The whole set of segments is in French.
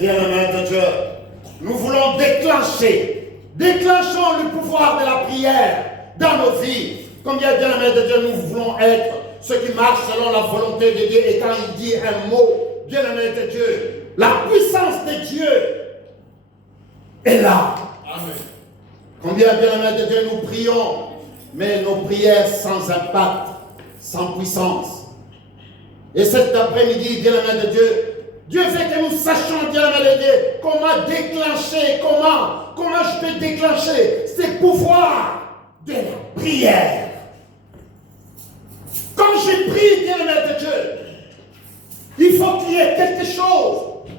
Bien-aimés de Dieu, nous voulons déclenchons le pouvoir de la prière dans nos vies. Combien bien-aimés de Dieu, nous voulons être ceux qui marchent selon la volonté de Dieu. Et quand il dit un mot, bien-aimés de Dieu, la puissance de Dieu est là. Amen. Combien bien-aimés de Dieu, nous prions, mais nos prières sans impact, sans puissance. Et cet après-midi, bien-aimés de Dieu, Dieu veut que nous sachions, bien-aimés de Dieu, comment déclencher, comment je peux déclencher ces pouvoirs de la prière. Quand je prie, bien-aimés de Dieu, il faut qu'il y ait quelque chose,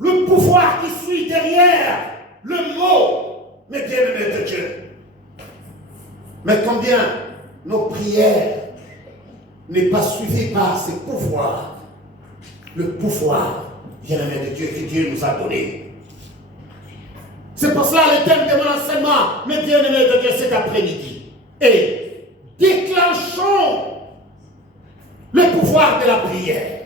le pouvoir qui suit derrière le mot, mais bien-aimés de Dieu. Mais combien nos prières n'est pas suivies par ces pouvoirs, le pouvoir, bien-aimé de Dieu, que Dieu nous a donné. C'est pour cela le thème de mon enseignement, mes bien-aimés de Dieu, cet après-midi. Et déclenchons le pouvoir de la prière.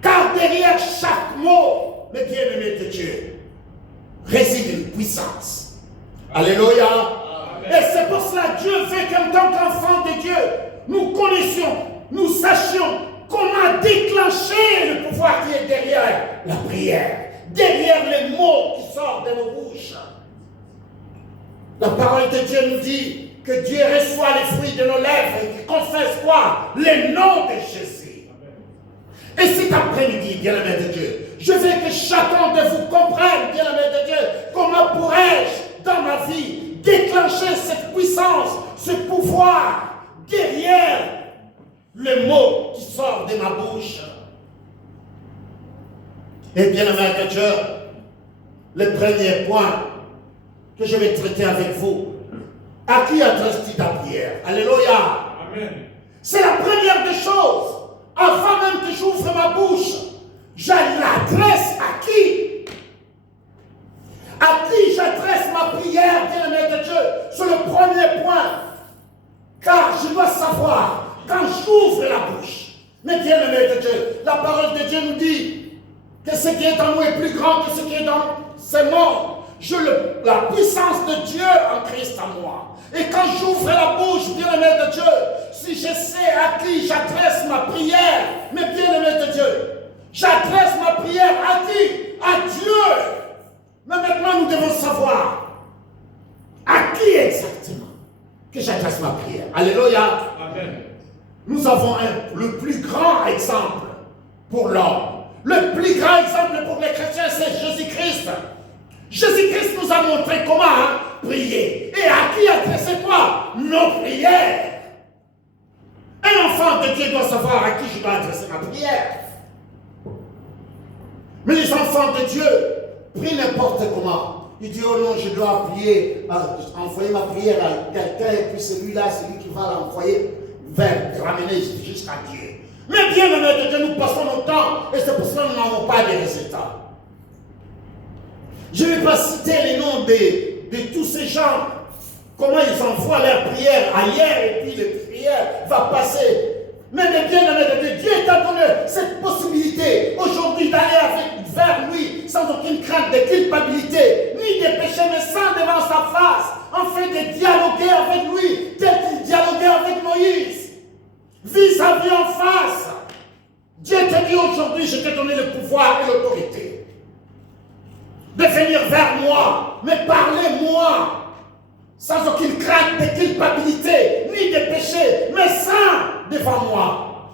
Car derrière chaque mot, mes bien-aimés de Dieu, réside une puissance. Alléluia. Amen. Et c'est pour cela que Dieu veut qu'en tant qu'enfant de Dieu, nous connaissions, nous sachions comment déclencher le pouvoir qui est derrière la prière, derrière les mots qui sortent de nos bouches. La parole de Dieu nous dit que Dieu reçoit les fruits de nos lèvres et qu'il confesse quoi? Les noms de Jésus. Et cet après-midi, bien-aimé de Dieu, je veux que chacun de vous comprenne, bien-aimé de Dieu, comment pourrais-je, dans ma vie, déclencher cette puissance, ce pouvoir derrière le mot qui sort de ma bouche. Et bien, aimé de Dieu, le premier point que je vais traiter avec vous, à qui adresse-t-il ta prière? Alléluia. Amen. C'est la première des choses. Avant même que j'ouvre ma bouche, je l'adresse à qui? À qui j'adresse ma prière, bien aimé de Dieu? C'est le premier point. Car je dois savoir, quand j'ouvre la bouche, mais bien aimé de Dieu, la parole de Dieu nous dit que ce qui est en nous est plus grand que ce qui est dans ce monde. La puissance de Dieu en Christ en moi. Et quand j'ouvre la bouche, bien aimé de Dieu, si je sais à qui j'adresse ma prière, mais bien aimé de Dieu, j'adresse ma prière à qui? À Dieu. Mais maintenant nous devons savoir à qui exactement que j'adresse ma prière. Alléluia. Amen. Nous avons le plus grand exemple pour l'homme. Le plus grand exemple pour les chrétiens, c'est Jésus-Christ. Jésus-Christ nous a montré comment prier. Et à qui adresser quoi? Nos prières. Un enfant de Dieu doit savoir à qui je dois adresser ma prière. Mais les enfants de Dieu prient n'importe comment. Il dit, oh non, je dois envoyer ma prière à quelqu'un, et puis celui-là, celui qui va l'envoyer, va ramener jusqu'à Dieu. Mais bien aimé de Dieu, nous passons notre temps, et c'est pour cela que nous n'avons pas de résultats. Je ne vais pas citer les noms de tous ces gens, comment ils envoient leurs prières ailleurs, et puis les prières vont passer. Mais bien aimé de Dieu, Dieu t'a donné cette possibilité aujourd'hui d'aller vers lui sans aucune crainte de culpabilité, ni de péché, mais sans devant sa face, afin de dialoguer avec lui, tel qu'il dialoguait avec Moïse, vis-à-vis en face. Dieu te dit aujourd'hui, je t'ai donné le pouvoir et l'autorité de venir vers moi, mais parlez-moi, sans aucune crainte de culpabilité, ni de péché, mais sans devant moi.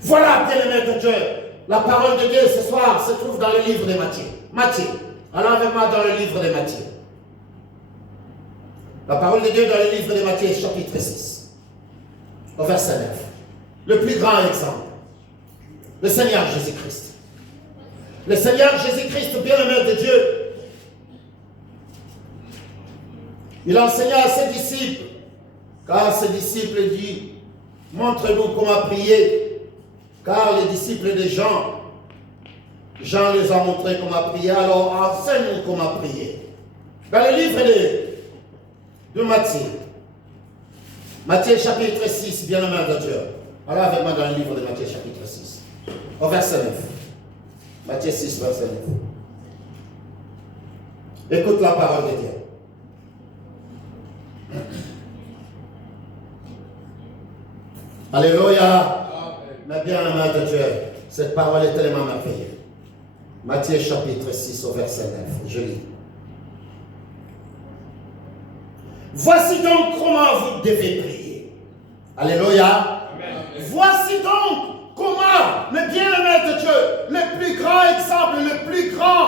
Voilà, bien-aimé de Dieu, la parole de Dieu ce soir se trouve dans le livre de Matthieu. Matthieu, allons avec moi dans le livre de Matthieu. La parole de Dieu dans le livre de Matthieu, chapitre 6, au verset 9. Le plus grand exemple, le Seigneur Jésus-Christ. Le Seigneur Jésus-Christ, bien-aimé de Dieu, il enseigna à ses disciples, car ses disciples disent, montre-nous comment prier, car les disciples de Jean les a montré comment prier, alors enseigne-nous comment prier. Dans le livre de Matthieu, Matthieu chapitre 6, bien-aimé de Dieu, allez avec moi dans le livre de Matthieu chapitre 6, au verset 9. Matthieu 6, verset 9. Écoute la parole de Dieu. Alléluia. Mais bien aimé de Dieu, cette parole est tellement merveilleuse. Matthieu chapitre 6 au verset 9. Je lis. Voici donc comment vous devez prier. Alléluia. Amen. Voici donc comment, mais bien aimé de Dieu, le plus grand exemple, le plus grand,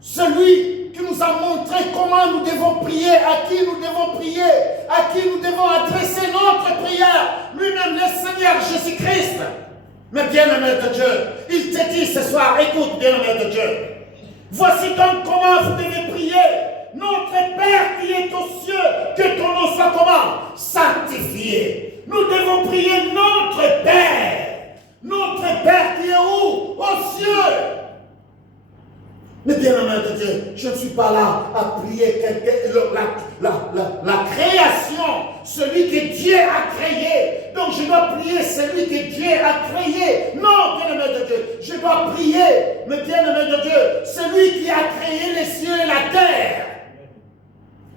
celui qui nous a montré comment nous devons prier, à qui nous devons prier, à qui nous devons adresser notre prière, lui-même le Seigneur Jésus-Christ. Mais bien aimé de Dieu, il te dit ce soir, écoute bien aimé de Dieu, voici donc comment vous devez prier. Notre Père qui est aux cieux, que ton nom soit comment? Sanctifié. Nous devons prier notre Père. Notre Père qui est où? Aux cieux. Mais bien aimé de Dieu, je ne suis pas là à prier la création, celui que Dieu a créé. Donc je dois prier celui que Dieu a créé. Non, bien aimé de Dieu, je dois prier, mais bien aimé de Dieu, celui qui a créé les cieux et la terre.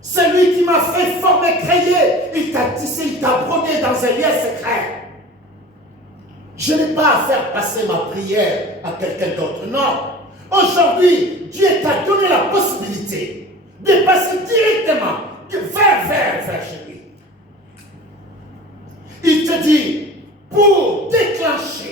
Celui qui m'a fait former, créer, il t'a tissé, il t'a brodé dans un lien secret. Je n'ai pas à faire passer ma prière à quelqu'un d'autre, non. Aujourd'hui, Dieu t'a donné la possibilité de passer directement vers chez lui. Il te dit, pour déclencher,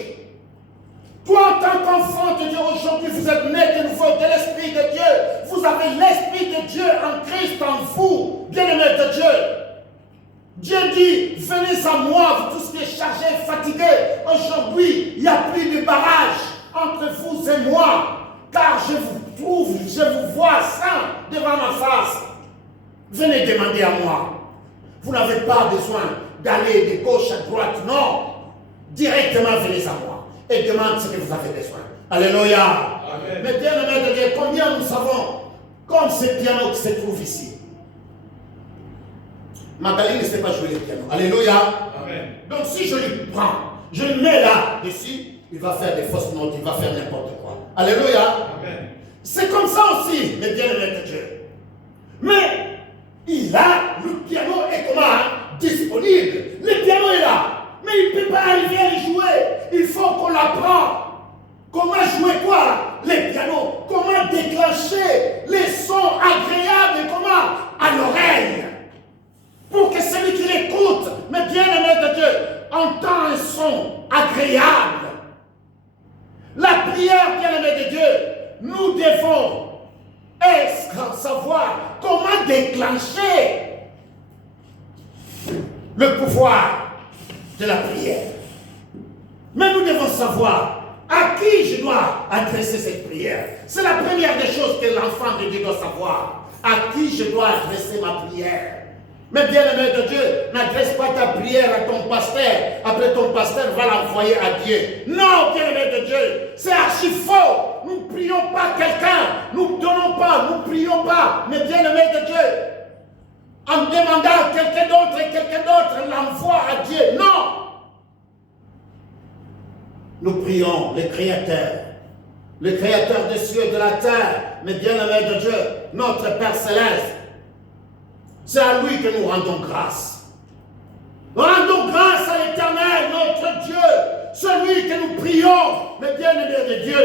toi en tant qu'enfant de Dieu, aujourd'hui, vous êtes né de nouveau de l'Esprit de Dieu. Vous avez l'Esprit de Dieu en Christ en vous, bien-aimé de Dieu. Dieu dit, venez à moi, vous tous qui êtes chargés, fatigués. Aujourd'hui, il n'y a plus de barrage entre vous et moi. Car je vous trouve, je vous vois saint devant ma face. Venez demander à moi. Vous n'avez pas besoin d'aller de gauche à droite, non. Directement, venez à moi et demandez ce que vous avez besoin. Alléluia. Amen. Mais bien aimé de Dieu, combien nous savons, comme ce piano qui se trouve ici. Magali ne sait pas jouer le piano. Alléluia. Amen. Donc si je lui prends, je le mets là-dessus, il va faire des fausses notes, il va faire n'importe quoi. Alléluia. Amen. C'est comme ça aussi, mes bien-aimés de Dieu. Mais il a, le piano est comment? Disponible. Le piano est là. Mais il ne peut pas arriver à y jouer. Il faut qu'on l'apprenne. Comment jouer quoi? Les pianos. Comment déclencher les sons agréables, comment? À l'oreille. Pour que celui qui l'écoute, mais bien-aimé de Dieu, entend un son agréable. La prière, bien-aimé de Dieu, nous devons savoir comment déclencher le pouvoir de la prière. Mais nous devons savoir à qui je dois adresser cette prière. C'est la première des choses que l'enfant de Dieu doit savoir. À qui je dois adresser ma prière. Mais bien-aimé de Dieu, n'adresse pas ta prière à ton pasteur. Après ton pasteur va l'envoyer à Dieu. Non, bien-aimé de Dieu, c'est archi faux. Nous ne prions pas quelqu'un. Nous ne donnons pas, nous ne prions pas. Mais bien-aimé de Dieu, en demandant à quelqu'un d'autre et quelqu'un d'autre l'envoie à Dieu. Non. Nous prions le Créateur des cieux et de la terre. Mais bien-aimé de Dieu, notre Père Céleste. C'est à lui que nous rendons grâce. Rendons grâce à l'Éternel, notre Dieu, celui que nous prions, mais bien-aimé de Dieu.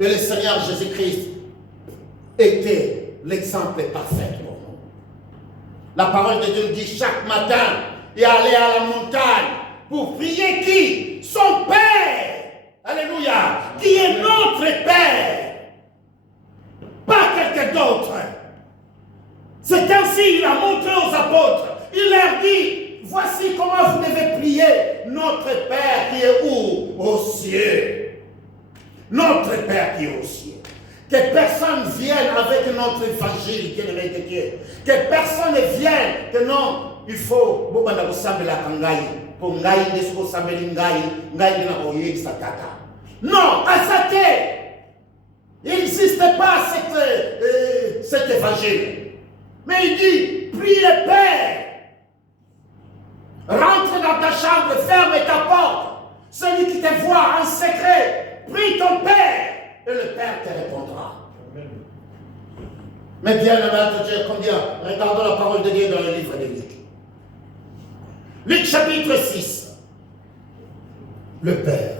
Et le Seigneur Jésus-Christ était l'exemple parfait pour nous. La parole de Dieu nous dit chaque matin, et aller à la montagne pour prier qui? Son Père. Alléluia. Qui est notre Père. Pas quelqu'un d'autre. C'est ainsi il a montré aux apôtres. Il leur dit, voici comment vous devez prier. Notre Père qui est où? Aux cieux. Notre Père qui est aux cieux. Que personne vienne avec notre évangile, bien-aimé de Dieu. Que personne ne vienne, que non, il faut, pour non, à sa tête. Il n'existe pas cet évangile. Mais il dit, prie le Père. Rentre dans ta chambre, ferme ta porte. Celui qui te voit en secret, prie ton Père et le Père te répondra. Amen. Mais bien, aimé Dieu, combien? Regardons la parole de Dieu dans le livre de Luc. Luc chapitre 6. Le Père.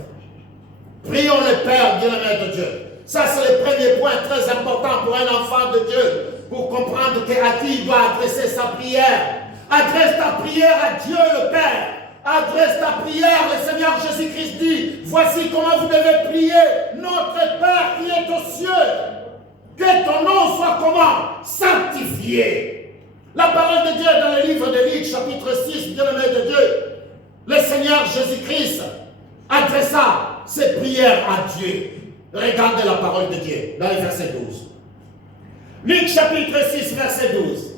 Prions le Père, bien-aimé de Dieu. Ça, c'est le premier point très important pour un enfant de Dieu, pour comprendre à qui il doit adresser sa prière. Adresse ta prière à Dieu le Père. Adresse ta prière, le Seigneur Jésus-Christ dit, voici comment vous devez prier, notre Père qui est aux cieux. Que ton nom soit comment? Sanctifié. La parole de Dieu dans le livre de Luc, chapitre 6, bien-aimé de Dieu, le Seigneur Jésus-Christ adressa ses prières à Dieu. Regardez la parole de Dieu dans le verset 12. Luc chapitre 6, verset 12.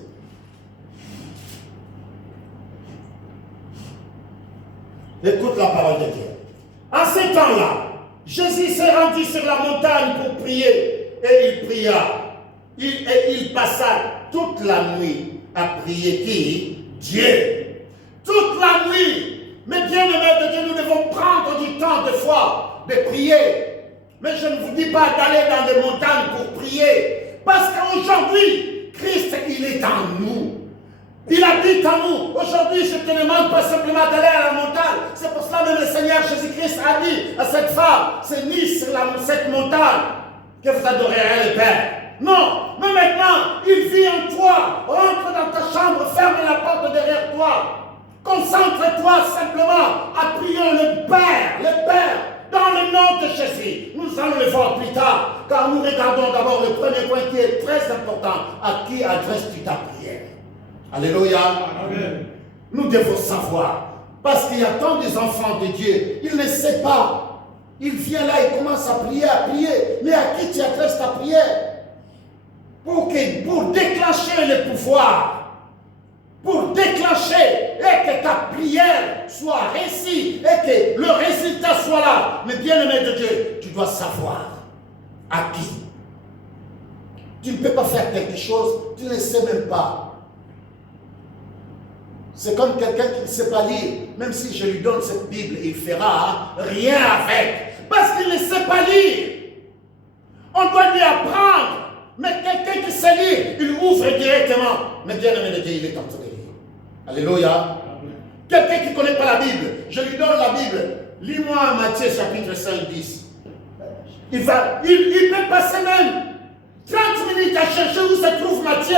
Écoute la parole de Dieu. En ce temps-là, Jésus s'est rendu sur la montagne pour prier et il pria. Il passa toute la nuit à prier qui? Dieu. Toute la nuit. Mais bien aimé de Dieu, nous devons prendre du temps de foi, de prier. Mais je ne vous dis pas d'aller dans des montagnes pour prier. Parce qu'aujourd'hui, Christ, il est en nous. Il habite en nous. Aujourd'hui, je ne te demande pas simplement d'aller à la montagne. C'est pour cela que le Seigneur Jésus-Christ a dit à cette femme, c'est ni sur cette montagne que vous adorerez le Père. Non, mais maintenant, il vit en toi. Rentre dans ta chambre, ferme la porte derrière toi. Concentre-toi simplement à prier le Père, dans le nom de Jésus. Nous allons le voir plus tard, car nous regardons d'abord le premier point qui est très important. À qui adresses-tu ta prière? Alléluia. Amen. Nous devons savoir, parce qu'il y a tant des enfants de Dieu, ils ne savent pas. Il vient là et commence à prier. Mais à qui tu adresses ta prière? Pour déclencher le pouvoir. Pour déclencher et que ta prière soit réussie et que le résultat soit là. Mais bien aimé de Dieu, tu dois savoir à qui. Tu ne peux pas faire quelque chose, tu ne sais même pas. C'est comme quelqu'un qui ne sait pas lire. Même si je lui donne cette Bible, il ne fera rien avec. Parce qu'il ne sait pas lire. On doit lui apprendre. Mais quelqu'un qui sait lire, il ouvre directement. Mais bien aimé de Dieu, il est en train de lire. Alléluia. Quelqu'un qui ne connaît pas la Bible, je lui donne la Bible. Lis-moi Matthieu chapitre 5, 10. Il peut passer même 30 minutes à chercher où se trouve Matthieu.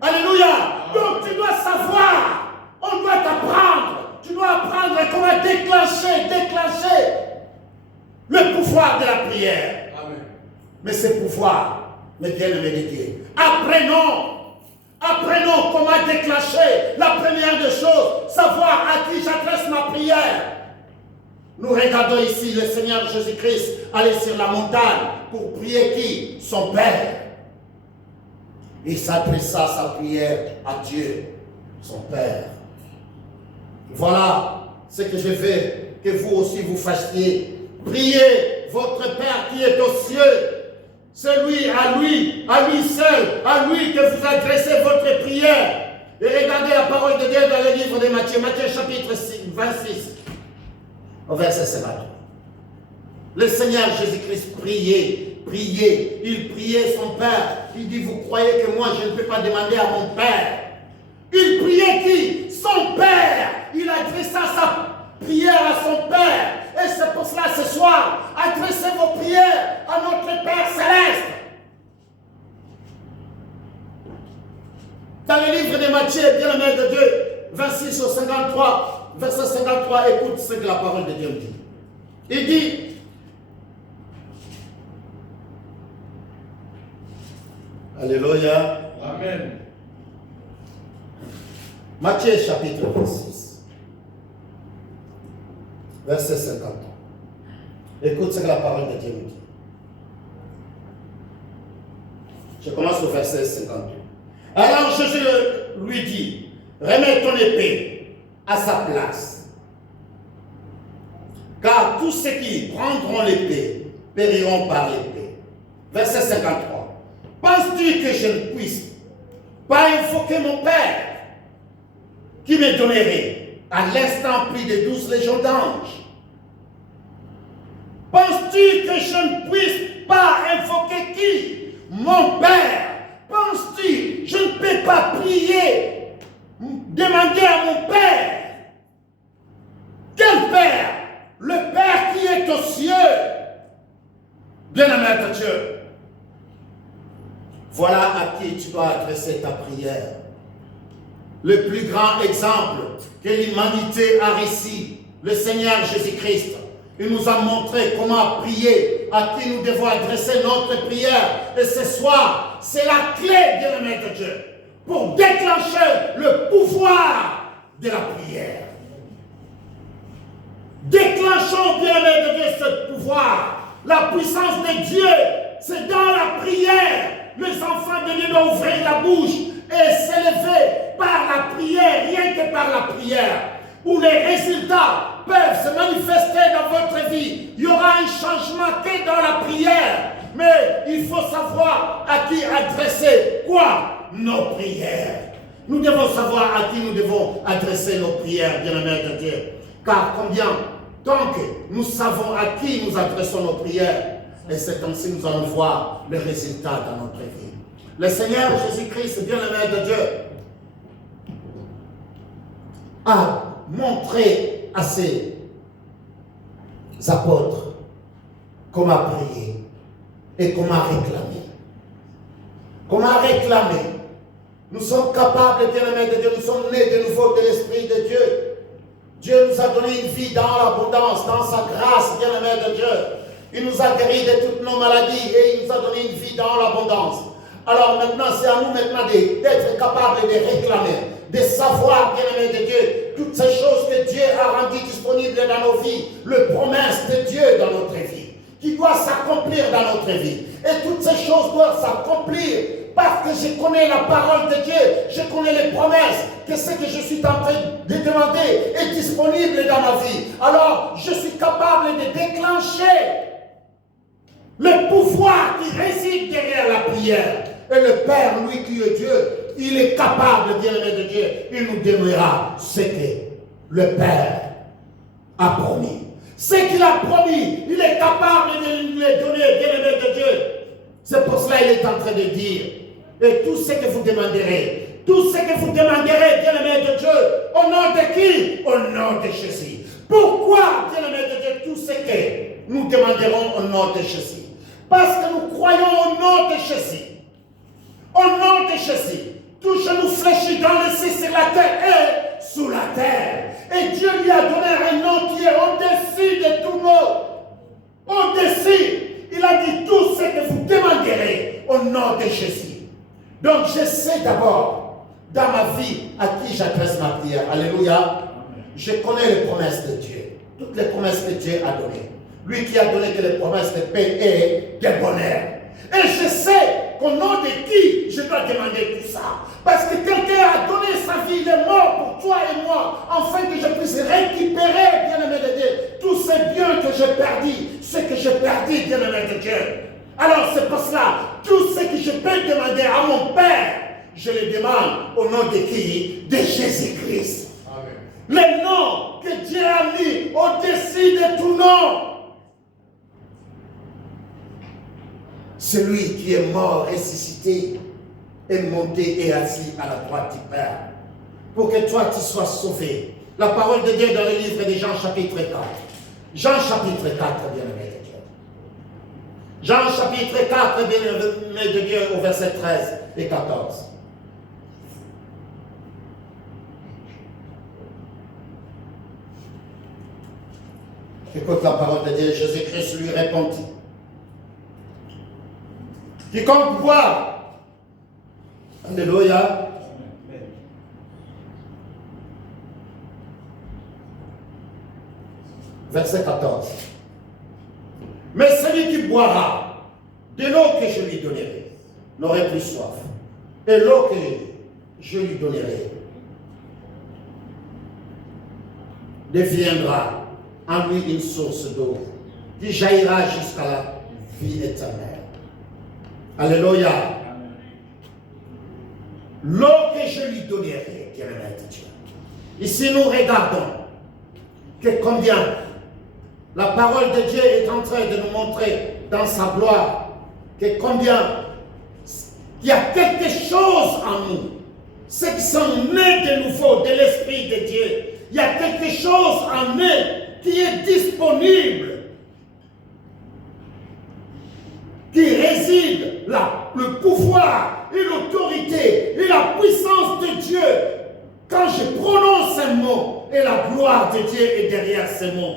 Alléluia. Donc tu dois savoir. On doit t'apprendre. Tu dois apprendre comment déclencher le pouvoir de la prière. Amen. Mais ce pouvoir, mais bien aimé de Dieu. Apprenons comment déclencher la première des choses, savoir à qui j'adresse ma prière. Nous regardons ici le Seigneur Jésus-Christ aller sur la montagne pour prier qui? Son Père. Il s'adressa sa prière à Dieu, son Père. Voilà ce que je veux que vous aussi vous fassiez. Priez votre Père qui est aux cieux. Celui à lui seul, à lui que vous adressez votre prière. Et regardez la parole de Dieu dans le livre de Matthieu, Matthieu chapitre 26, au verset 53. Le Seigneur Jésus-Christ priait, il priait son Père. Il dit, vous croyez que moi je ne peux pas demander à mon Père? Il priait qui? Son Père. Il adressa sa prière à son Père. Et c'est pour cela ce soir, adressez vos prières à notre Père Céleste. Dans le livre de Matthieu, bien aimé de Dieu, 26 au 53, verset 53, écoute ce que la parole de Dieu dit. Il dit, Alléluia. Amen. Matthieu chapitre 26, verset 53. Écoute ce que la parole de Dieu nous dit. Je commence au verset 52. Alors Jésus lui dit, remets ton épée à sa place. Car tous ceux qui prendront l'épée périront par l'épée. Verset 53. Penses-tu que je ne puisse pas invoquer mon Père qui me donnerait à l'instant plus de 12 légions d'anges? Penses-tu que je ne puisse pas invoquer qui? Mon Père. Penses-tu, je ne peux pas prier, demander à mon Père? Quel Père? Le Père qui est aux cieux. Bien-aimé de Dieu, voilà à qui tu dois adresser ta prière. Le plus grand exemple que l'humanité a reçu, le Seigneur Jésus-Christ. Il nous a montré comment prier, à qui nous devons adresser notre prière. Et ce soir, c'est la clé, bien-aimé de Dieu, pour déclencher le pouvoir de la prière. Déclenchons, bien-aimé de Dieu, ce pouvoir. La puissance de Dieu, c'est dans la prière. Les enfants de Dieu doivent ouvrir la bouche et s'élever par la prière, rien que par la prière, où les résultats peuvent se manifester dans votre vie. Il y aura un changement que dans la prière. Mais il faut savoir à qui adresser quoi? Nos prières. Nous devons savoir à qui nous devons adresser nos prières, bien-aimés de Dieu. Car combien, tant que nous savons à qui nous adressons nos prières, et c'est ainsi nous allons voir les résultats dans notre vie. Le Seigneur Jésus-Christ, bien-aimé de Dieu, a montré à ses apôtres comment prier et comment réclamer. Comment réclamer? Nous sommes capables, bien-aimés de Dieu, nous sommes nés de nouveau de l'Esprit de Dieu. Dieu nous a donné une vie dans l'abondance, dans sa grâce, bien-aimés de Dieu. Il nous a guéris de toutes nos maladies et il nous a donné une vie dans l'abondance. Alors maintenant, c'est à nous maintenant d'être capables de réclamer, de savoir, bien-aimés de Dieu, toutes ces choses que Dieu a rendues disponibles dans nos vies, les promesses de Dieu dans notre vie, qui doivent s'accomplir dans notre vie. Et toutes ces choses doivent s'accomplir parce que je connais la parole de Dieu, je connais les promesses, que ce que je suis en train de demander est disponible dans ma vie. Alors, je suis capable de déclencher le pouvoir qui réside derrière la prière. Et le Père, lui qui est Dieu, il est capable, bien-aimé de Dieu, il nous donnera ce que le Père a promis. Ce qu'il a promis, il est capable de nous les donner, bien-aimé de Dieu. C'est pour cela qu'il est en train de dire, et tout ce que vous demanderez, tout ce que vous demanderez, bien-aimé de Dieu, au nom de qui? Au nom de Jésus. Pourquoi, bien-aimé de Dieu, tout ce que nous demanderons au nom de Jésus? Parce que nous croyons au nom de Jésus. Au nom de Jésus, tout genou fléchit dans le ciel, sur la terre et sous la terre. Et Dieu lui a donné un nom qui est au-dessus de tout nom. Au-dessus, il a dit tout ce que vous demanderez au nom de Jésus. Donc je sais d'abord, dans ma vie, à qui j'adresse ma prière. Alléluia. Je connais les promesses de Dieu. Toutes les promesses que Dieu a données. Lui qui a donné que les promesses de paix et de bonheur. Et je sais qu'au nom de qui je dois demander tout ça. Parce que quelqu'un a donné sa vie, il est mort pour toi et moi, afin que je puisse récupérer, bien-aimé de Dieu, tous ces biens que j'ai perdus, ce que j'ai perdu, bien-aimé de Dieu. Alors c'est pour cela, tout ce que je peux demander à mon Père, je le demande au nom de qui? De Jésus-Christ. Le nom que Dieu a mis au-dessus de tout nom. Celui qui est mort, ressuscité, est monté et assis à la droite du Père. Pour que toi, tu sois sauvé. La parole de Dieu dans le livre de Jean chapitre 4. Jean chapitre 4, bien-aimé de Dieu. Jean chapitre 4, bien-aimé de Dieu, au verset 13 et 14. Écoute la parole de Dieu. Jésus-Christ lui répondit. Quiconque boit, alléluia, verset 14. Mais celui qui boira de l'eau que je lui donnerai n'aurait plus soif. Et l'eau que je lui donnerai deviendra en lui une source d'eau qui jaillira jusqu'à la vie éternelle. Alléluia. L'eau que je lui donnerai, bien-aimé, Dieu. Ici, nous regardons que combien La parole de Dieu est en train de nous montrer dans sa gloire que combien il y a quelque chose en nous. Ceux qui sont nés de nouveau de l'Esprit de Dieu, il y a quelque chose en eux qui est disponible, qui réside là, le pouvoir et l'autorité et la puissance de Dieu. Quand je prononce un mot, et la gloire de Dieu est derrière ces mots.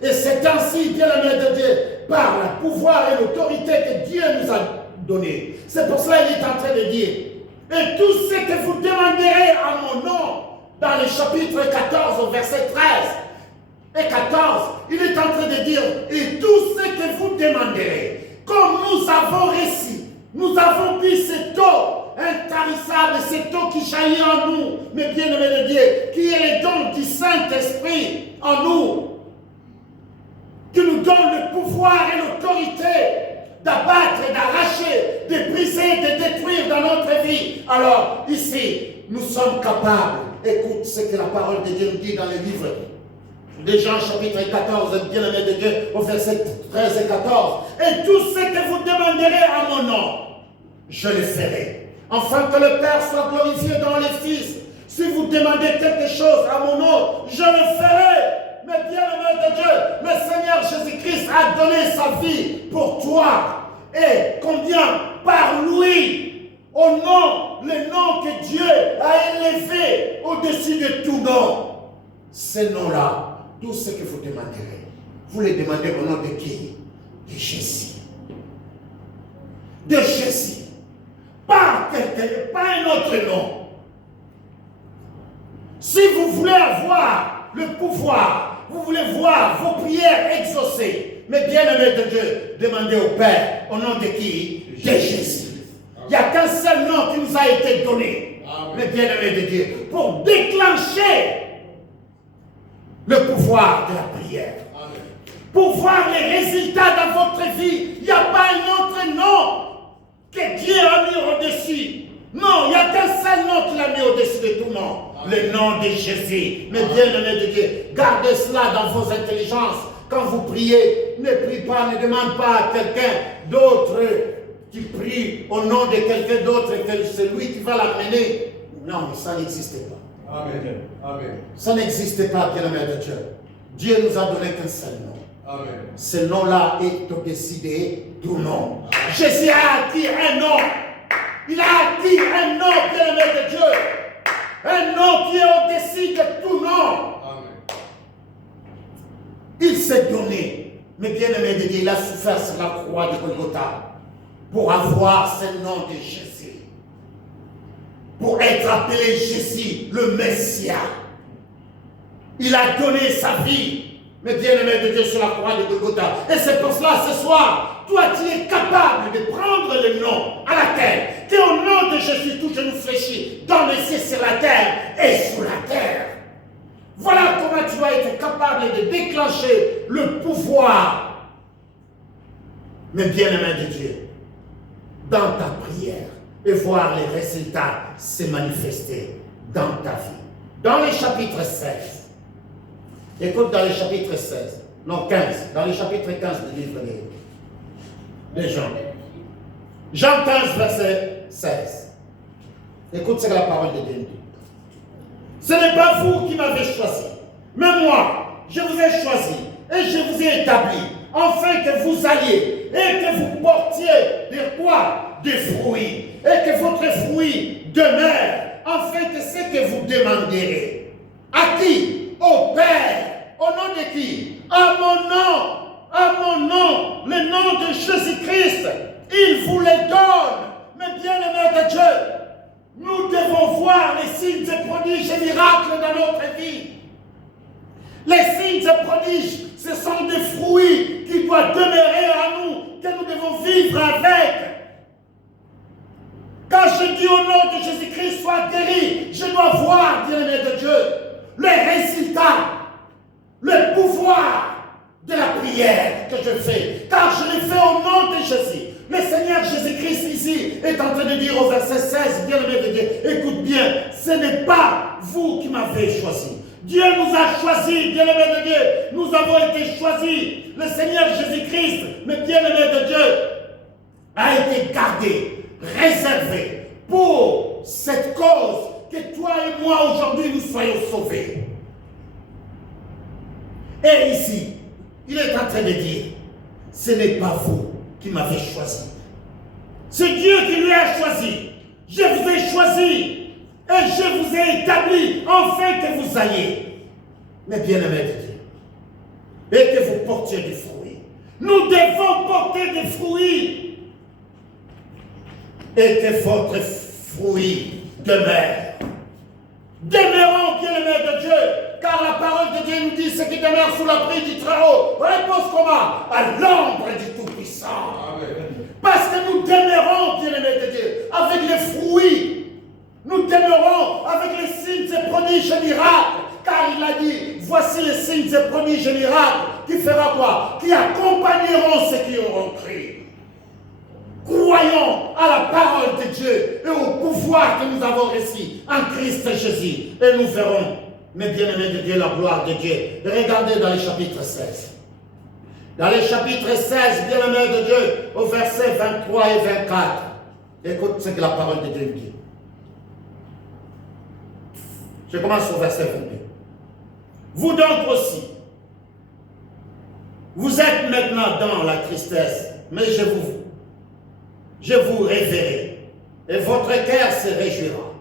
Et c'est ainsi, bien-aimé de Dieu, par le pouvoir et l'autorité que Dieu nous a donné. C'est pour cela qu'il est en train de dire, et tout ce que vous demanderez à mon nom, dans le chapitre 14 au verset 13 et 14, il est en train de dire, et tout ce que vous demanderez, comme nous avons réussi, nous avons bu cette eau intarissable, cette eau qui jaillit en nous, mais bien-aimé de Dieu, qui est le don du Saint-Esprit en nous, qui nous donne le pouvoir et l'autorité d'abattre, d'arracher, de briser, de détruire dans notre vie. Alors, ici, nous sommes capables. Écoute ce que la parole de Dieu nous dit dans le livre de Jean, chapitre 14, bien-aimé de Dieu, au verset 13 et 14. Et tout ce que vous demanderez à mon nom, je le ferai. Afin que le Père soit glorifié dans le Fils. Si vous demandez quelque chose à mon nom, je le ferai. Mais bien-aimé de Dieu, le Seigneur Jésus-Christ a donné sa vie pour toi. Et combien par lui, au nom, le nom que Dieu a élevé au-dessus de tout nom. Ce nom-là, tout ce que vous demanderez, vous les demandez au nom de qui? De Jésus. De Jésus. Pas quelqu'un, pas un autre nom. Si vous voulez avoir le pouvoir, vous voulez voir vos prières exaucées, mais bien-aimé de Dieu, demandez au Père, au nom de qui? De Jésus. Il n'y a qu'un seul nom qui nous a été donné, mais bien-aimé de Dieu, pour déclencher le pouvoir de la prière. Pour voir les résultats dans votre vie, il n'y a pas un autre nom que Dieu a mis au-dessus. Non, il n'y a qu'un seul nom qu'il a mis au-dessus de tout nom. Le nom de Jésus. Mais bien-aimé de Dieu, gardez cela dans vos intelligences. Quand vous priez, ne priez pas, ne demande pas à quelqu'un d'autre qui prie au nom de quelqu'un d'autre que celui qui va l'amener. Non, ça n'existe pas. Amen. Amen. Ça n'existe pas, bien-aimé de Dieu. Dieu nous a donné qu'un seul nom. Amen. Ce nom-là est au-dessus de tout nom. Jésus a acquis un nom. Il a acquis un nom, bien-aimé de Dieu. Un nom qui est au-dessus de tout nom. Amen. Il s'est donné. Mais bien-aimé de Dieu, il a souffert sur la croix de Golgotha pour avoir ce nom de Jésus. Pour être appelé Jésus, le Messie. Il a donné sa vie. Mais bien-aimé de Dieu sur la croix de Golgotha. Et c'est pour cela, ce soir, toi, tu es capable de prendre le nom à la terre. Que au nom de Jésus, tout genou fléchit dans les cieux, sur la terre et sous la terre. Voilà comment tu vas être capable de déclencher le pouvoir. Mais bien-aimé de Dieu, dans ta prière et voir les résultats se manifester dans ta vie. Dans le chapitre 16. Écoute dans le chapitre 16, non 15, dans le chapitre 15 du livre de Jean. Jean 15, verset 16. Écoute ce que la parole de Dieu dit. Ce n'est pas vous qui m'avez choisi, mais moi, je vous ai choisi et je vous ai établi, afin que vous alliez et que vous portiez des quoi? Des fruits, et que votre fruit demeure, afin que ce que vous demanderez. À qui? Au Père. Au nom de qui? À mon nom, le nom de Jésus-Christ. Il vous les donne. Mais bien-aimé de Dieu, nous devons voir les signes et prodiges et miracles dans notre vie. Les signes et prodiges, ce sont des fruits qui doivent demeurer en nous, que nous devons vivre avec. Quand je dis au nom de Jésus-Christ, sois guéri, je dois voir, bien-aimé de Dieu, les résultats, le pouvoir de la prière que je fais, car je l'ai fait au nom de Jésus. Le Seigneur Jésus-Christ ici est en train de dire au verset 16, bien-aimé de Dieu, écoute bien, ce n'est pas vous qui m'avez choisi, Dieu nous a choisis, bien-aimés de Dieu. Nous avons été choisis. Le Seigneur Jésus-Christ, mes bien-aimés de Dieu, a été gardé, réservé pour cette cause que toi et moi aujourd'hui nous soyons sauvés. Et ici, il est en train de dire, ce n'est pas vous qui m'avez choisi. C'est Dieu qui lui a choisi. Je vous ai choisi et je vous ai établi afin que vous alliez, mes bien-aimés de Dieu, et que vous portiez du fruit. Nous devons porter des fruits et que votre fruit demeure. Demeurons, bien-aimés de Dieu, car la parole de Dieu nous dit ce qui demeure sous l'abri du Très-Haut. Réponse comment? À l'ombre du Tout-Puissant. Parce que nous demeurons, bien-aimés de Dieu, avec les fruits. Nous demeurons avec les signes et prodiges et miracles. Car il a dit, voici les signes et prodiges et miracles. Qui fera quoi? Qui accompagneront ceux qui auront cru. Croyons à la parole de Dieu et au pouvoir que nous avons reçu en Christ Jésus. Et nous verrons, mes bien-aimés de Dieu, la gloire de Dieu. Regardez dans le chapitre 16. Dans le chapitre 16, bien-aimés de Dieu, au verset 23 et 24. Écoute ce que la parole de Dieu dit. Je commence au verset 22. Vous donc aussi, vous êtes maintenant dans la tristesse, mais je vous réveillerai, et votre cœur se réjouira,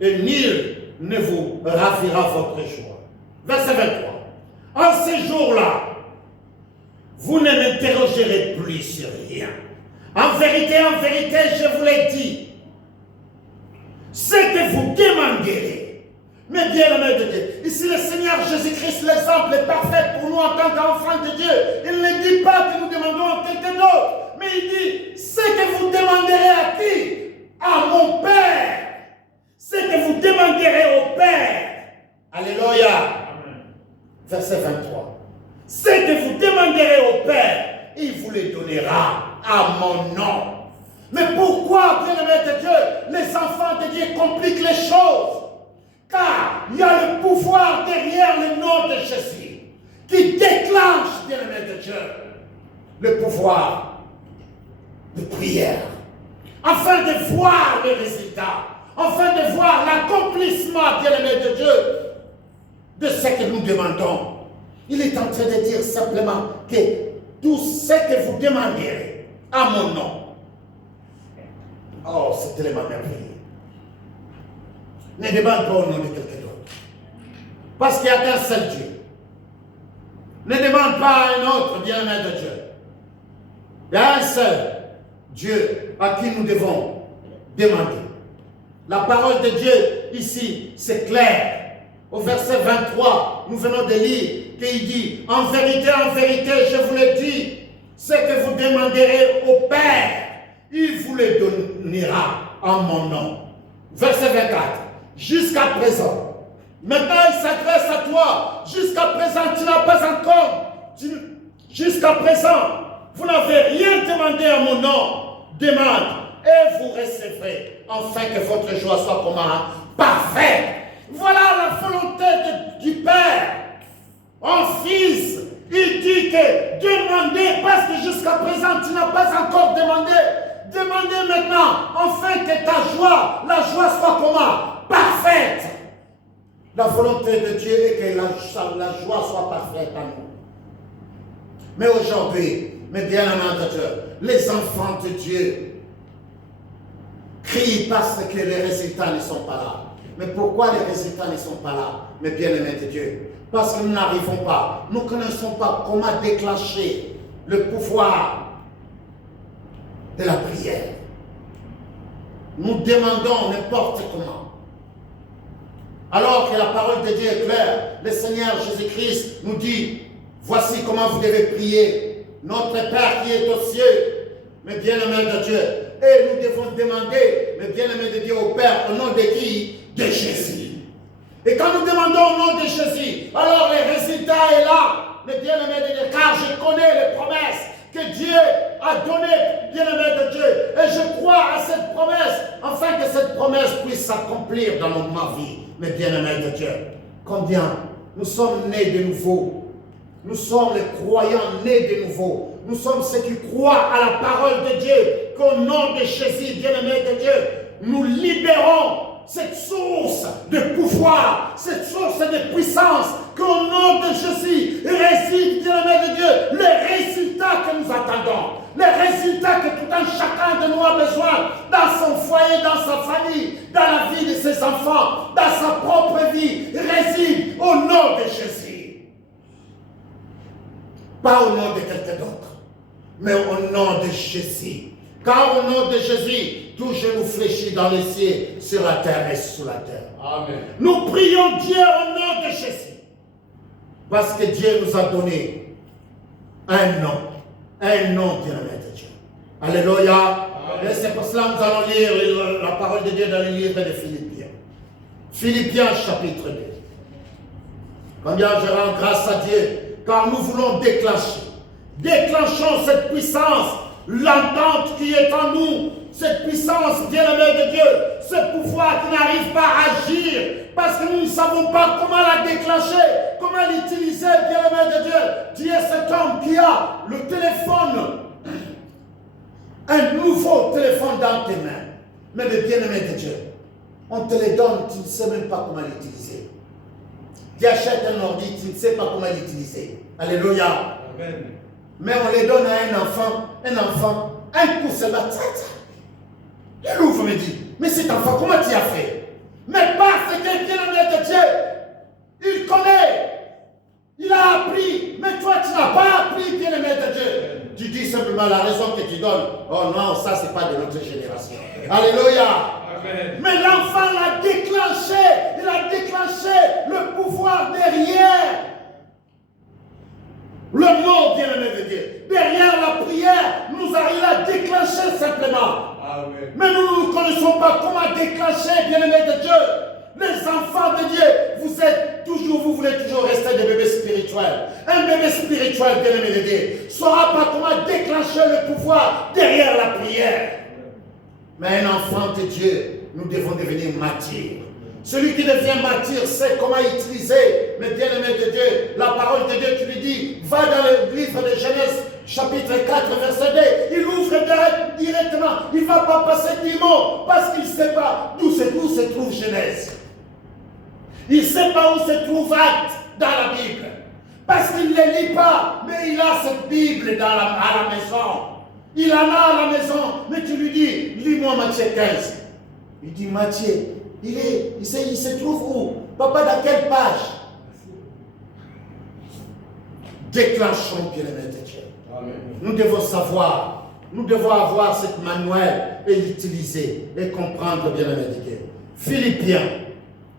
et nul ne vous ravira votre joie. Verset 23. En ces jours-là, vous ne m'interrogerez plus sur rien. En vérité, je vous l'ai dit, ce que vous demanderez. Mais bien-aimés de Dieu, ici le Seigneur Jésus-Christ, l'exemple est parfait pour nous en tant qu'enfants de Dieu. Il ne dit pas que nous demandons à quelqu'un d'autre, mais il dit, ce que vous demanderez à qui? À mon Père. Ce que vous demanderez au Père. Alléluia. Amen. Verset 23. Ce que vous demanderez au Père, il vous le donnera à mon nom. Mais pourquoi, bien-aimés de Dieu, les enfants de Dieu compliquent les choses? Car il y a le pouvoir derrière le nom de Jésus qui déclenche, bien-aimés de Dieu, le pouvoir de prière, afin de voir le résultat, afin de voir l'accomplissement, bien-aimés de Dieu, de ce que nous demandons. Il est en train de dire simplement que tout ce que vous demanderez à mon nom, oh, c'est tellement merveilleux. Ne demande pas au nom de quelqu'un d'autre. Parce qu'il n'y a qu'un seul Dieu. Ne demande pas à un autre, bien-aimé de Dieu. Il y a un seul Dieu à qui nous devons demander. La parole de Dieu ici, c'est clair. Au verset 23, nous venons de lire qu'il dit, en vérité, je vous le dis, ce que vous demanderez au Père, il vous le donnera en mon nom. Verset 24. Jusqu'à présent, maintenant il s'adresse à toi. Jusqu'à présent, tu n'as pas encore. Jusqu'à présent, vous n'avez rien demandé à mon nom. Demande et vous recevrez, afin que votre joie soit comment? Parfaite. Voilà la volonté du Père. En Fils, il dit que demandez, parce que jusqu'à présent, tu n'as pas encore demandé. Demandez maintenant, afin que ta joie, la joie soit comment? Parfaite. La volonté de Dieu est que la joie soit parfaite à nous. Mais aujourd'hui, mes bien-aimés de Dieu, les enfants de Dieu crient parce que les résultats ne sont pas là. Mais pourquoi les résultats ne sont pas là, mes bien-aimés de Dieu? Parce que nous n'arrivons pas, nous ne connaissons pas comment déclencher le pouvoir de la prière. Nous demandons n'importe comment. Alors que la parole de Dieu est claire, le Seigneur Jésus-Christ nous dit, voici comment vous devez prier. Notre Père qui est aux cieux, mes bien-aimés de Dieu. Et nous devons demander, mes bien-aimés de Dieu, au Père, au nom de qui? De Jésus. Et quand nous demandons au nom de Jésus, alors le résultat est là, mes bien-aimés de Dieu, car je connais les promesses que Dieu a données, bien-aimés de Dieu. Et je crois à cette promesse, afin que cette promesse puisse s'accomplir dans ma vie, mes bien-aimés de Dieu. combien nous sommes nés de nouveau. Nous sommes les croyants nés de nouveau. Nous sommes ceux qui croient à la parole de Dieu, qu'au nom de Jésus, bien-aimé de Dieu, nous libérons cette source de pouvoir, cette source de puissance, qu'au nom de Jésus réside, bien-aimé de Dieu, les résultats que nous attendons, les résultats que tout un chacun de nous a besoin dans son foyer, dans sa famille, dans la vie de ses enfants, dans sa propre vie, réside au nom de Jésus. Pas au nom de quelqu'un d'autre, mais au nom de Jésus. Car au nom de Jésus, tout genou fléchit dans les cieux, sur la terre et sous la terre. Amen. Nous prions Dieu au nom de Jésus. Parce que Dieu nous a donné un nom bien-aimé de Dieu. Alléluia. Amen. Et c'est pour cela que nous allons lire la parole de Dieu dans le livre de Philippiens. Philippiens chapitre 2. Combien je rends grâce à Dieu, car nous voulons déclenchons cette puissance, l'entente qui est en nous, cette puissance bien-aimée de Dieu, ce pouvoir qui n'arrive pas à agir, parce que nous ne savons pas comment la déclencher, comment l'utiliser, bien-aimé de Dieu. Dieu est cet homme qui a le téléphone, un nouveau téléphone dans tes mains. Mais le bien-aimé de Dieu, on te le donne, tu ne sais même pas comment l'utiliser. Tu achètes un ordi, tu ne sais pas comment l'utiliser. Alléluia. Amen. Mais on les donne à un enfant, un coup c'est la tête. Il ouvre me dit, mais cet enfant, comment tu as fait? Mais parce que bien-aimé de Dieu, il connaît, il a appris, mais toi tu n'as pas appris, bien-aimé de Dieu. Tu dis simplement la raison que tu donnes. Oh non, ça c'est pas de notre génération. Alléluia. Amen. Mais l'enfant l'a déclenché, il a déclenché le pouvoir derrière le mot, bien-aimé de Dieu. Derrière la prière, il a déclenché simplement. Amen. Mais nous ne connaissons pas comment déclencher, bien-aimé de Dieu. Les enfants de Dieu, vous voulez toujours rester des bébés spirituels. Un bébé spirituel, bien-aimé de Dieu, ne saura pas comment déclencher le pouvoir derrière la prière. Mais un enfant de Dieu, nous devons devenir martyrs. Celui qui devient martyr sait comment utiliser, mais bien-aimé de Dieu, la parole de Dieu qui lui dit, va dans le livre de Genèse, chapitre 4, verset 2, il ouvre directement, il ne va pas passer 10 mots, parce qu'il ne sait pas d'où se trouve Genèse. Il ne sait pas où se trouve Actes dans la Bible, parce qu'il ne les lit pas, mais il a cette Bible à la maison. Il en a à la maison, mais tu lui dis, lis-moi Matthieu 15. Il dit, Matthieu, il se trouve où? Papa, dans quelle page? Déclenchons, bien-aimé de Dieu. Amen. Nous devons savoir, nous devons avoir cette manuel et l'utiliser et comprendre, bien-aimé de Dieu.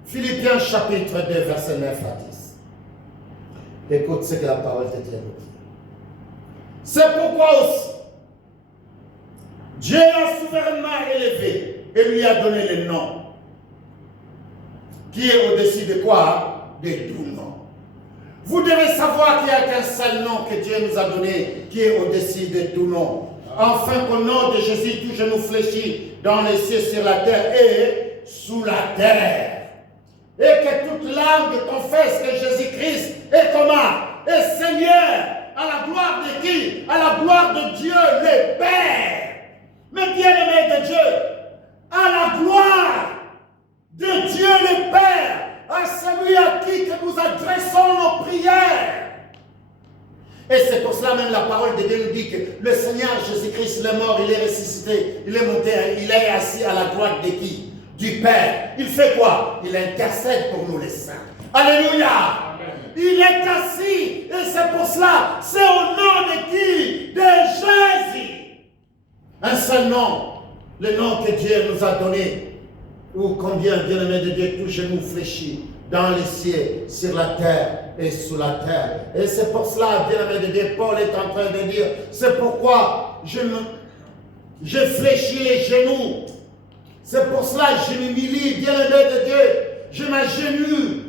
Philippiens chapitre 2, verset 9 à 10. Écoute ce que la parole de Dieu nous dit. C'est pourquoi aussi, Dieu l'a souverainement élevé et lui a donné le nom qui est au-dessus de quoi? De tout nom. Vous devez savoir qu'il n'y a qu'un seul nom que Dieu nous a donné qui est au-dessus de tout nom. Afin qu'au nom de Jésus, tout genou fléchit dans les cieux, sur la terre et sous la terre. Et que toute langue confesse que Jésus-Christ est comment? Est Seigneur, à la gloire de qui? À la gloire de Dieu le Père. Mais bien-aimé de Dieu, à la gloire de Dieu le Père, à celui à qui que nous adressons nos prières. Et c'est pour cela même la parole de Dieu nous dit que le Seigneur Jésus-Christ, il est mort, il est ressuscité, il est monté, il est assis à la droite de qui? Du Père. Il fait quoi? Il intercède pour nous les saints. Alléluia. Amen. Il est assis, et c'est pour cela, c'est au nom de qui? De Jésus. Un seul nom, le nom que Dieu nous a donné. Ou combien, bien-aimé de Dieu, tout genou fléchit dans les cieux, sur la terre et sous la terre. Et c'est pour cela, bien-aimé de Dieu, Paul est en train de dire, c'est pourquoi je fléchis les genoux. C'est pour cela que je m'humilie, bien-aimé de Dieu, je m'agenouille.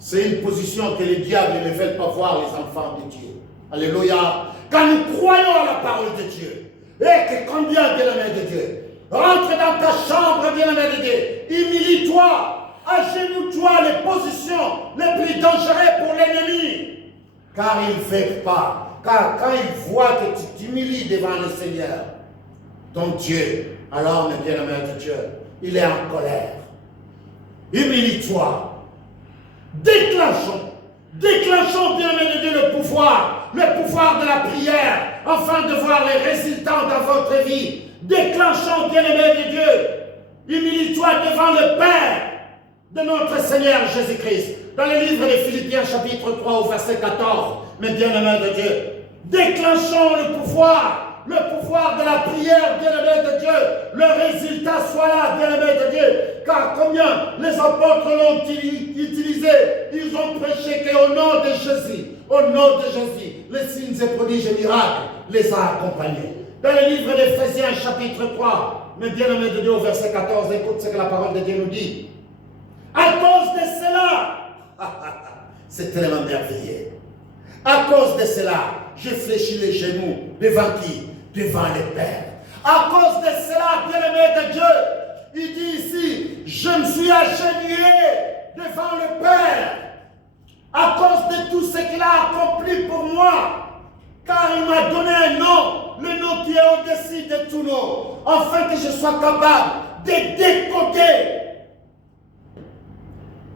C'est une position que les diables ne veulent pas voir les enfants de Dieu. Alléluia. Quand nous croyons à la parole de Dieu, et que combien, bien-aimé de Dieu, rentre dans ta chambre, bien-aimé de Dieu, humilie-toi, Agenouille-toi les positions les plus dangereuses pour l'ennemi. Car il ne fait pas. Car quand il voit que tu t'humilies devant le Seigneur, ton Dieu, alors, mes bien-aimés de Dieu, il est en colère. Humilie-toi. Déclenchons, bien-aimés de Dieu, le pouvoir de la prière, afin de voir les résultats dans votre vie. Déclenchons, bien-aimés de Dieu, humilie-toi devant le Père de notre Seigneur Jésus-Christ. Dans le livre de Philippiens, chapitre 3, au verset 14, mes bien-aimés de Dieu, déclenchons le pouvoir de la prière, bien-aimés de Dieu. Le résultat soit là, bien-aimés de Dieu. Car combien les apôtres l'ont utilisé, ils ont prêché qu'au nom de Jésus, les signes et prodiges et miracles les a accompagnés. Dans le livre d'Éphésiens, chapitre 3, mes bien-aimés de Dieu, au verset 14, écoute ce que la parole de Dieu nous dit. À cause de cela, c'est tellement merveilleux. À cause de cela, je fléchis les genoux devant qui? Devant le Père. À cause de cela, bien-aimé de Dieu, il dit ici, je me suis agenouillé devant le Père. À cause de tout ce qu'il a accompli pour moi. Car il m'a donné un nom, le nom qui est au-dessus de tout nom, afin que je sois capable de décoder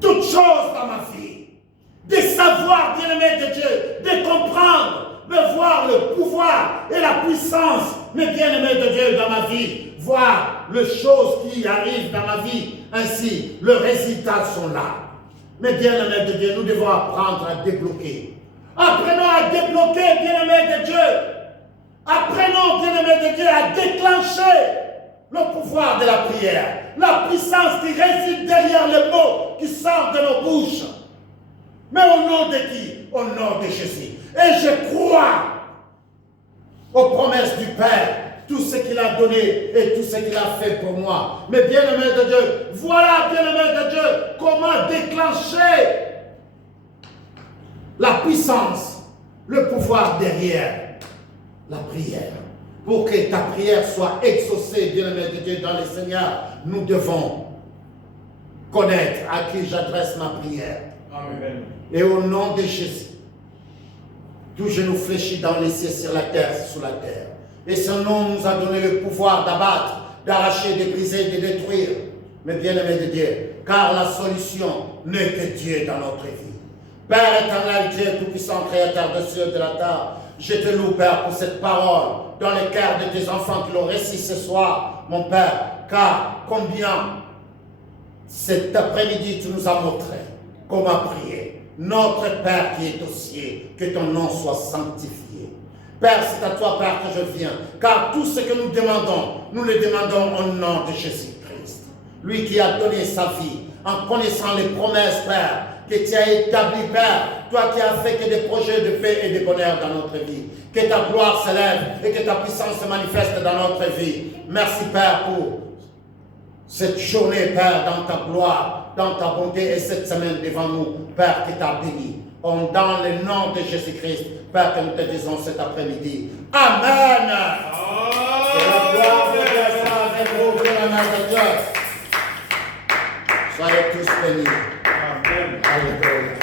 toutes choses dans ma vie, de savoir, bien-aimé de Dieu, de comprendre, de voir le pouvoir et la puissance, mes bien-aimés de Dieu, dans ma vie, voir les choses qui arrivent dans ma vie, ainsi, les résultats sont là. Mes bien-aimés de Dieu, nous devons apprendre à débloquer. Apprenons à débloquer, bien-aimés de Dieu. Apprenons, bien-aimés de Dieu, à déclencher le pouvoir de la prière, la puissance qui réside derrière les mots qui sortent de nos bouches. Mais au nom de qui? Au nom de Jésus. Et je crois aux promesses du Père, tout ce qu'il a donné et tout ce qu'il a fait pour moi. Mais bien-aimés de Dieu, voilà, bien-aimés de Dieu, comment déclencher la puissance, le pouvoir derrière la prière. Pour que ta prière soit exaucée, bien-aimé de Dieu, dans le Seigneur, nous devons connaître à qui j'adresse ma prière. Amen. Et au nom de Jésus, tout genou fléchit dans les cieux, sur la terre, sous la terre. Et son nom nous a donné le pouvoir d'abattre, d'arracher, de briser, de détruire. Mais bien-aimé de Dieu, car la solution n'est que Dieu dans notre vie. Père éternel, Dieu tout-puissant, créateur de cieux et de la terre, je te loue, Père, pour cette parole dans le cœur de tes enfants qui l'ont récit ce soir, mon Père, car combien cet après-midi tu nous as montré comment prier. Notre Père qui est aux cieux, que ton nom soit sanctifié. Père, c'est à toi, Père, que je viens, car tout ce que nous demandons, nous le demandons au nom de Jésus-Christ. Lui qui a donné sa vie, en connaissant les promesses, Père, que tu as établi, Père, toi qui as fait que des projets de paix et de bonheur dans notre vie, que ta gloire s'élève et que ta puissance se manifeste dans notre vie. Merci, Père, pour cette journée, Père, dans ta gloire, dans ta bonté et cette semaine devant nous, Père, qui t'a béni. Dans le nom de Jésus-Christ, Père, que nous te disons cet après-midi. Amen. Que la gloire de Dieu soit avec vous, de la main de Dieu. Soyez tous bénis. Amen. Alléluia.